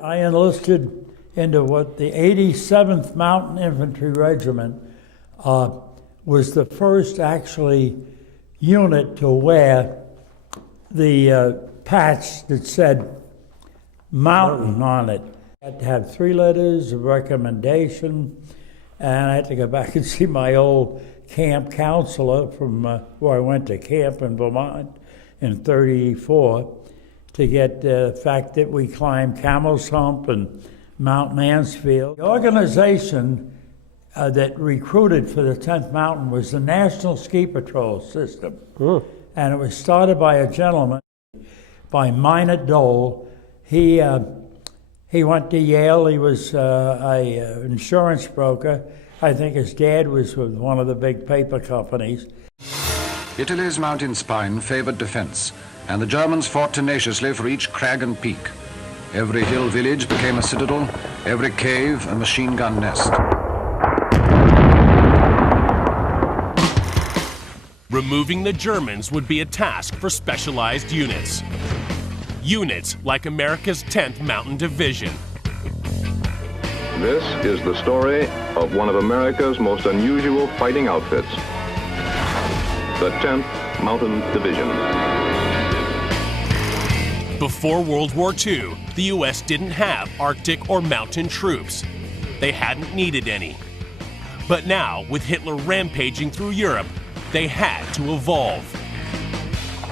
I enlisted into what the 87th Mountain Infantry Regiment was the first actually unit to wear the patch that said mountain on it. I had to have 3 letters of recommendation, and I had to go back and see my old camp counselor from where I went to camp in Vermont in '34 to get the fact that we climbed Camel's Hump and Mount Mansfield. The organization that recruited for the 10th Mountain was the National Ski Patrol System. And it was started by a gentleman, by Minot Dole. He went to Yale. He was an insurance broker. I think his dad was with one of the big paper companies. Italy's mountain spine favored defense, and the Germans fought tenaciously for each crag and peak. Every hill village became a citadel, every cave a machine gun nest. Removing the Germans would be a task for specialized units. Units like America's 10th Mountain Division. This is the story of one of America's most unusual fighting outfits, the 10th Mountain Division. Before World War II, the U.S. didn't have Arctic or mountain troops. They hadn't needed any. But now, with Hitler rampaging through Europe, they had to evolve.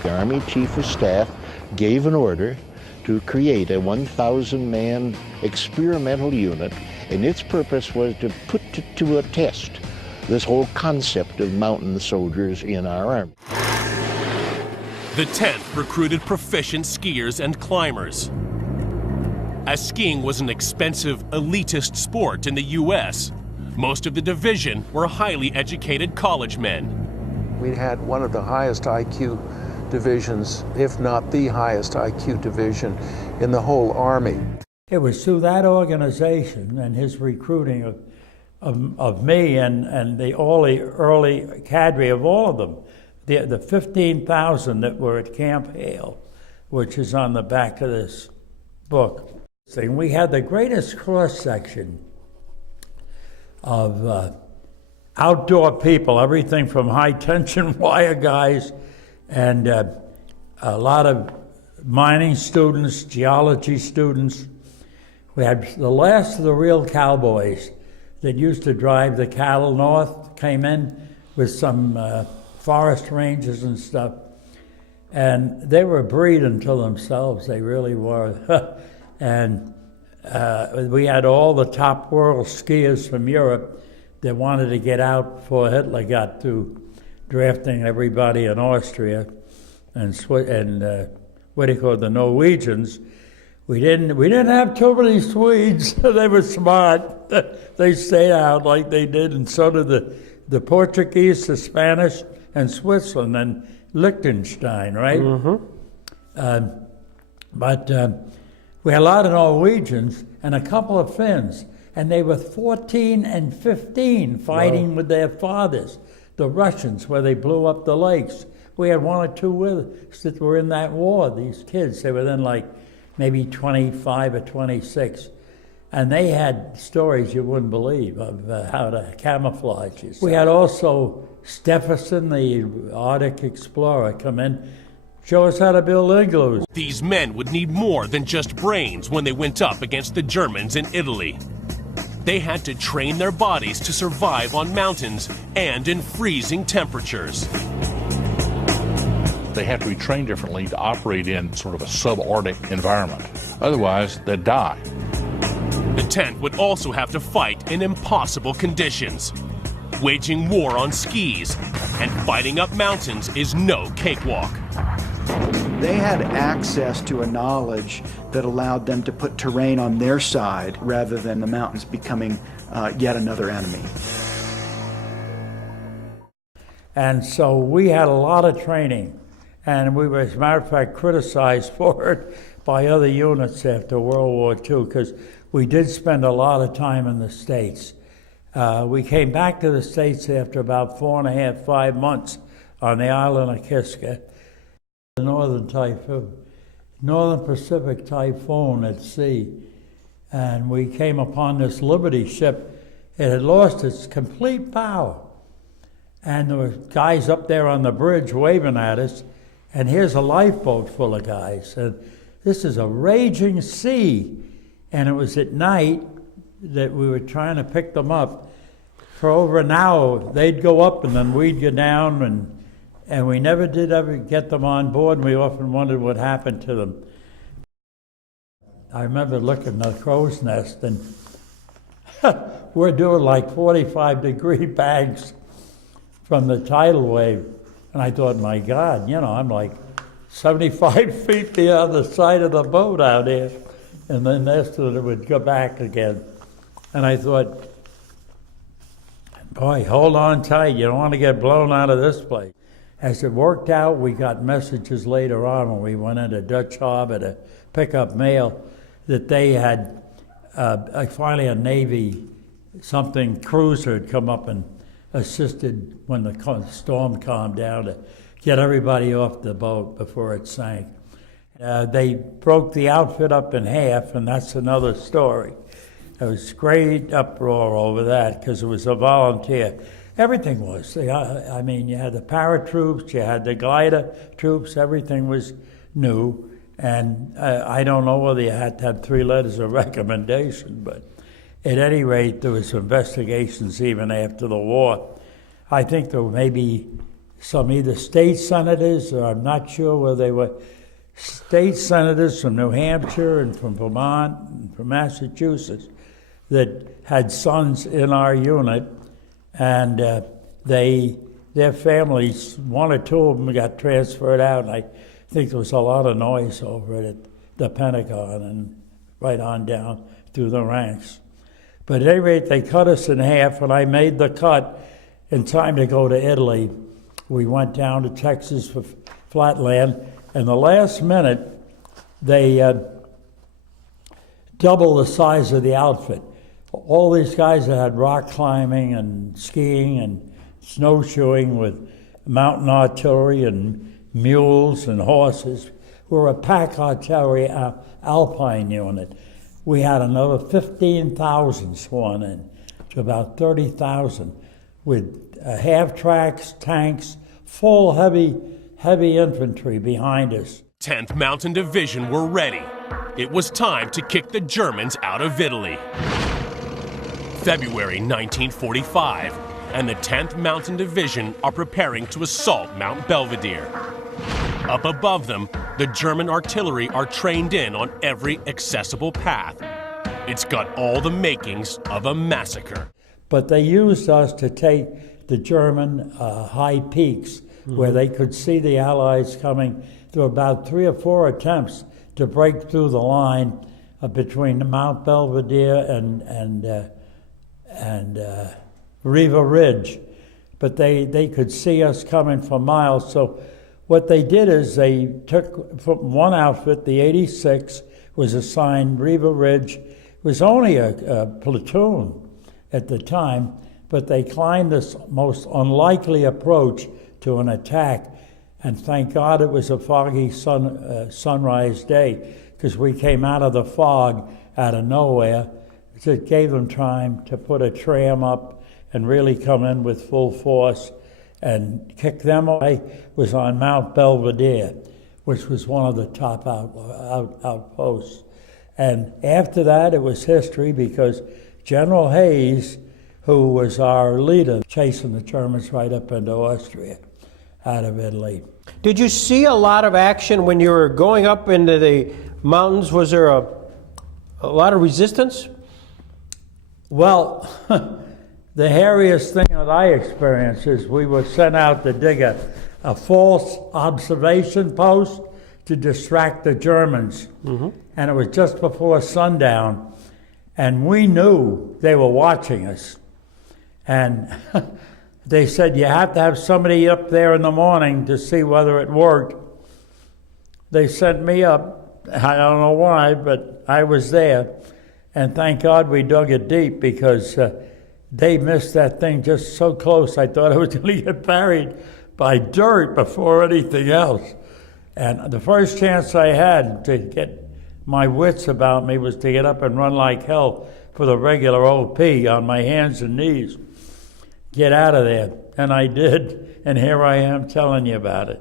The Army Chief of Staff gave an order to create a 1,000-man experimental unit, and its purpose was to put to a test this whole concept of mountain soldiers in our army. The 10th recruited proficient skiers and climbers. As skiing was an expensive, elitist sport in the U.S., most of the division were highly educated college men. We had one of the highest IQ divisions, if not the highest IQ division in the whole Army. It was through that organization and his recruiting of me and all the early cadre of all of them, the 15,000 that were at Camp Hale, which is on the back of this book. We had the greatest cross-section of outdoor people, everything from high-tension wire guys and a lot of mining students, geology students. We had the last of the real cowboys that used to drive the cattle north, came in with some forest rangers and stuff. And they were breeding to themselves, they really were. And we had all the top world skiers from Europe that wanted to get out before Hitler got to drafting everybody in Austria and what do you call it, the Norwegians. We didn't have too many Swedes. They were smart. They stayed out like they did, and so did the Portuguese, the Spanish, and Switzerland, and Liechtenstein, right? Mm-hmm. But we had a lot of Norwegians and a couple of Finns, and they were 14 and 15 fighting with their fathers, the Russians, where they blew up the lakes. We had 1 or 2 with us that were in that war, these kids. They were then like maybe 25 or 26. And they had stories you wouldn't believe of how to camouflage yourself. We had also Stephenson, the Arctic explorer, come in, show us how to build igloos. These men would need more than just brains when they went up against the Germans in Italy. They had to train their bodies to survive on mountains and in freezing temperatures. They have to be trained differently to operate in sort of a subarctic environment. Otherwise, they'd die. The 10th would also have to fight in impossible conditions. Waging war on skis and fighting up mountains is no cakewalk. They had access to a knowledge that allowed them to put terrain on their side rather than the mountains becoming yet another enemy. And so we had a lot of training, and we were, as a matter of fact, criticized for it by other units after World War II, because we did spend a lot of time in the States. We came back to the States after about 4.5, 5 months on the island of Kiska. The northern Pacific typhoon at sea and we came upon this Liberty ship. It had lost its complete power. And there were guys up there on the bridge waving at us, and here's a lifeboat full of guys. And this is a raging sea, and it was at night that we were trying to pick them up. For over an hour, they'd go up and then we'd go down, and we never did ever get them on board, and we often wondered what happened to them. I remember looking at the crow's nest, and we're doing like 45-degree banks from the tidal wave. And I thought, my God, you know, I'm like 75 feet the other side of the boat out here. And then next to it would go back again. And I thought, boy, hold on tight. You don't want to get blown out of this place. As it worked out, we got messages later on when we went into Dutch Harbor to pick up mail that they had finally a Navy cruiser had come up and assisted when the storm calmed down to get everybody off the boat before it sank. They broke the outfit up in half, and that's another story. There was great uproar over that because it was a volunteer. Everything was. I mean, you had the paratroops, you had the glider troops, everything was new. And I don't know whether you had to have 3 letters of recommendation, but at any rate, there was investigations even after the war. I think there were maybe some either state senators, or I'm not sure whether they were state senators from New Hampshire and from Vermont and from Massachusetts that had sons in our unit, and their families, 1 or 2 of them got transferred out, and I think there was a lot of noise over it at the Pentagon and right on down through the ranks. But at any rate, they cut us in half, and I made the cut in time to go to Italy. We went down to Texas for flatland, and the last minute, they doubled the size of the outfit. All these guys that had rock climbing and skiing and snowshoeing with mountain artillery and mules and horses were a pack artillery alpine unit. We had another 15,000 sworn in, to about 30,000, with half-tracks, tanks, full heavy infantry behind us. 10th Mountain Division were ready. It was time to kick the Germans out of Italy. February 1945, and the 10th Mountain Division are preparing to assault Mount Belvedere. Up above them, the German artillery are trained in on every accessible path. It's got all the makings of a massacre. But they used us to take the German high peaks where they could see the Allies coming. There were about 3 or 4 attempts to break through the line between Mount Belvedere and Riva Ridge. But they could see us coming for miles. So what they did is they took from one outfit, the 86, was assigned Riva Ridge. It was only a platoon at the time, but they climbed this most unlikely approach to an attack. And thank God it was a foggy sunrise day, because we came out of the fog out of nowhere. It gave them time to put a tram up and really come in with full force and kick them away. Was on Mount Belvedere, which was one of the top outposts. And after that, it was history, because General Hayes, who was our leader, chasing the Germans right up into Austria out of Italy. Did you see a lot of action when you were going up into the mountains? Was there a lot of resistance? Well, the hairiest thing that I experienced is we were sent out to dig a false observation post to distract the Germans. And it was just before sundown, and we knew they were watching us. And they said, you have to have somebody up there in the morning to see whether it worked. They sent me up. I don't know why, but I was there. And thank God we dug it deep, because they missed that thing just so close. I thought I was going to get buried by dirt before anything else. And the first chance I had to get my wits about me was to get up and run like hell for the regular OP on my hands and knees. Get out of there. And I did, and here I am telling you about it.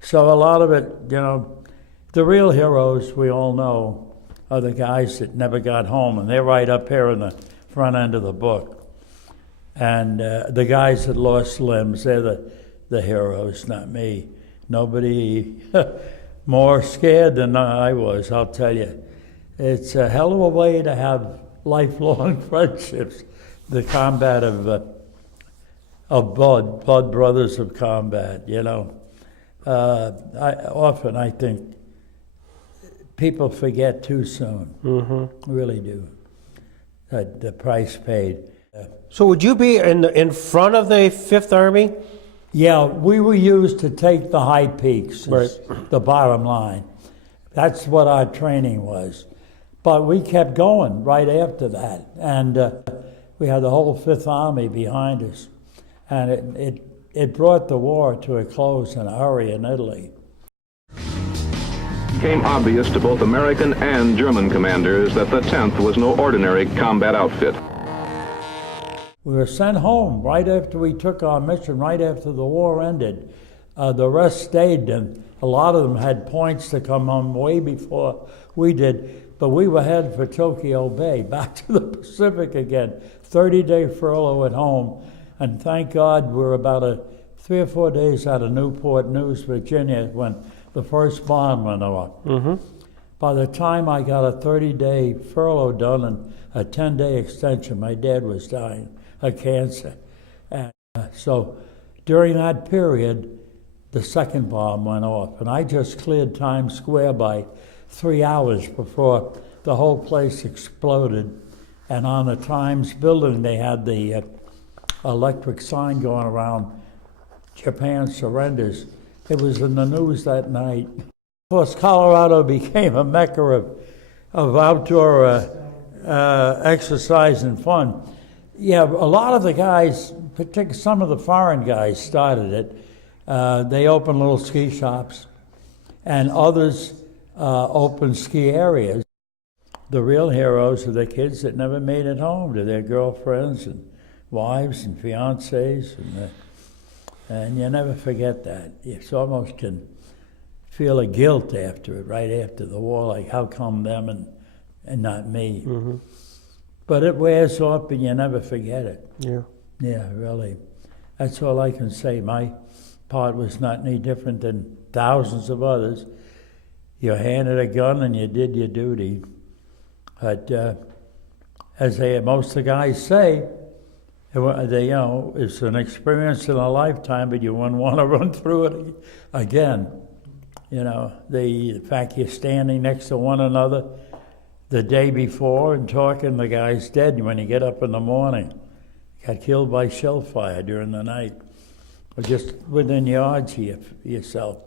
So a lot of it, the real heroes we all know are the guys that never got home, and they're right up here in the front end of the book. And the guys that lost limbs, they're the heroes, not me. Nobody more scared than I was, I'll tell you. It's a hell of a way to have lifelong friendships, the combat of blood brothers of combat, I think people forget too soon, really do, the price paid. So would you be in front of the Fifth Army? Yeah, we were used to take the high peaks, Right. The bottom line. That's what our training was. But we kept going right after that, and we had the whole Fifth Army behind us. And it brought the war to a close in a hurry in Italy. It became obvious to both American and German commanders that the 10th was no ordinary combat outfit. We were sent home right after we took our mission, right after the war ended. The rest stayed, and a lot of them had points to come home way before we did. But we were headed for Tokyo Bay, back to the Pacific again. 30-day furlough at home. And thank God we're about 3 or 4 days out of Newport News, Virginia, when the first bomb went off. By the time I got a 30-day furlough done and a 10-day extension, my dad was dying of cancer. And so during that period, the second bomb went off. And I just cleared Times Square by 3 hours before the whole place exploded. And on the Times building, they had the electric sign going around, Japan surrenders. It was in the news that night. Of course, Colorado became a mecca of outdoor exercise and fun. Yeah, a lot of the guys, particularly some of the foreign guys, started it. They opened little ski shops, and others opened ski areas. The real heroes are the kids that never made it home to their girlfriends and wives and fiancés, and you never forget that. You almost can feel a guilt after it, right after the war, like how come them and not me? But it wears off and you never forget it. Yeah, really. That's all I can say. My part was not any different than thousands of others. You handed a gun and you did your duty. But as most of the guys say, it's an experience in a lifetime, but you wouldn't want to run through it again. The fact you're standing next to one another the day before and talking, the guy's dead when you get up in the morning. Got killed by shell fire during the night, or just within yards of yourself.